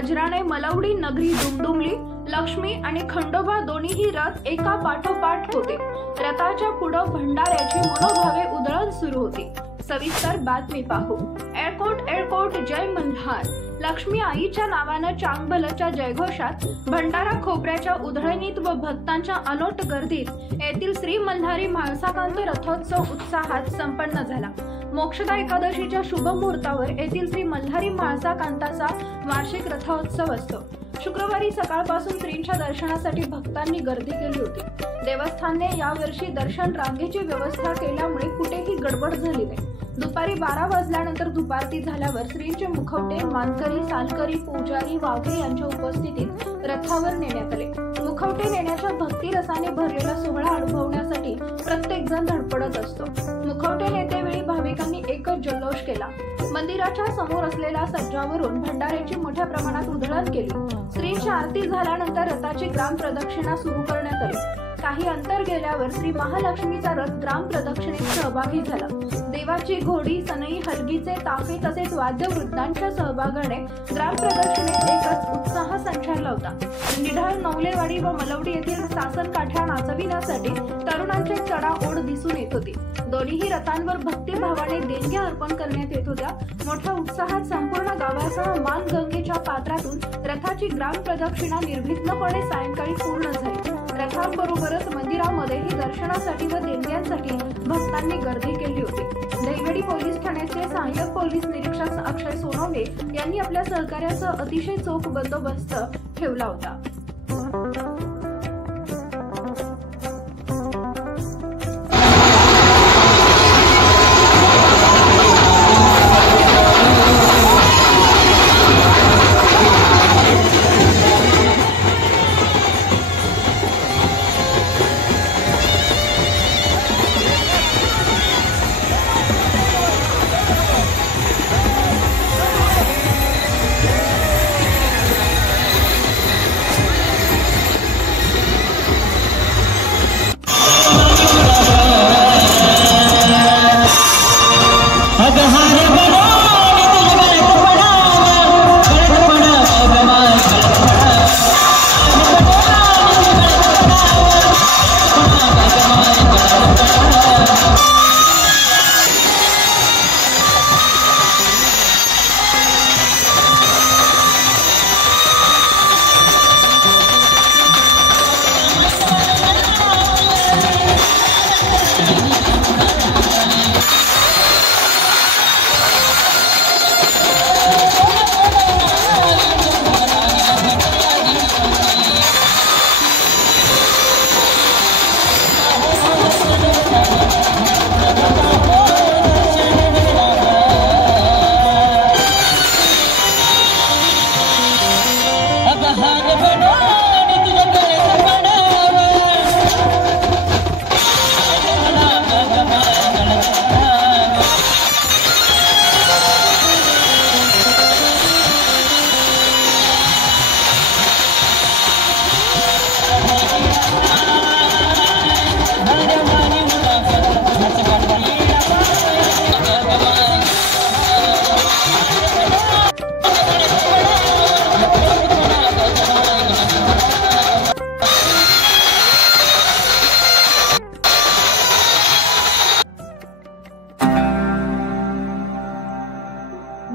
गजराने मलवडी नगरी दुमदुमली। लक्ष्मी आणि खंडोबा दोन्हीही रथ एका पाठोपाठ होते। रथाच्या पुढं भंडाऱ्याची मनोभावे उधळण सुरू होती। सविस्तर बातमी पाहू। एअरपोर्ट एअरपोर्ट जय मल्हार। लक्ष्मी आईच्या नावानं चांगभलच्या जयघोषात, भंडारा खोबऱ्याच्या उधळणीत व भक्तांच्या अलोट गर्दीत येथील श्री मल्हारी म्हाळसाकांत रथोत्सव उत्साहात संपन्न झाला। मोक्षदा एकादशीच्या शुभ मुहूर्तावर येथील श्री मल्हारी म्हाळसाकांताचा वार्षिक रथोत्सव असतो। शुक्रवारी सकाळपासून श्रींच्या दर्शनासाठी भक्तांनी गर्दी केली होती। देवस्थानने यावर्षी दर्शन रांगेची व्यवस्था केल्यामुळे कुठेही गडबड झाली नाही। दुपारी 12 वाजल्यानंतर दुपारती झाल्यावर श्रींचे मुखवटे, मानकरी, सालकरी, पुजारी, वाघे यांच्या उपस्थितीत रथावर नेण्यात आले। मुखवटे नेण्याच्या भक्ती रसाने भरलेला सोहळा अनुभवण्यासाठी प्रत्येक जण धडपडत असतो। मुखवटे नेतेवेळी भाविकांनी एकच जल्लोष केला। मंदिराच्या समोर असलेल्या सज्जावरून भंडाऱ्याची मोठ्या प्रमाणात उधळण केली। श्रींची आरती झाल्यानंतर रथाची ग्राम प्रदक्षिणा सुरू करण्यात आली। काही अंतर गेल्यावर श्री महालक्ष्मीचा रथ ग्राम प्रदक्षिणेत सहभागी झाला। देवाची घोडी, सनई, हलगीचे ताफे तसेच वाद्यवृंदांच्या सहभागाने ग्राम प्रदक्षिणेत एकच उत्साह संचारला होता। निढाळ, नवलेवाडी व मलवडी येथील सासन काठ्या नाचविण्यासाठी तरुणांचे चढाओढ दिसून येत होती। दोन्ही रथांवर भक्तिभावाने देणग्या अर्पण करण्यात येत होत्या। मोठ्या उत्साहात संपूर्ण गावासह मानगंगेच्या पात्रातून रथाची ग्राम प्रदक्षिणा निर्विघ्नपणे सायंकाळी पूर्ण झाली। रथांबरोबरच मंदिरामध्येही दर्शनासाठी व देणग्यांसाठी भक्तांनी गर्दी केली होती। दहिवडी पोलीस ठाण्याचे सहाय्यक पोलीस निरीक्षक अक्षय सोनवणे यांनी आपल्या सहकार्यासह अतिशय चोख बंदोबस्त ठेवला होता।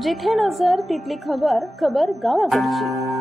जिथे नजर तिथली खबर, खबर गावाकडची।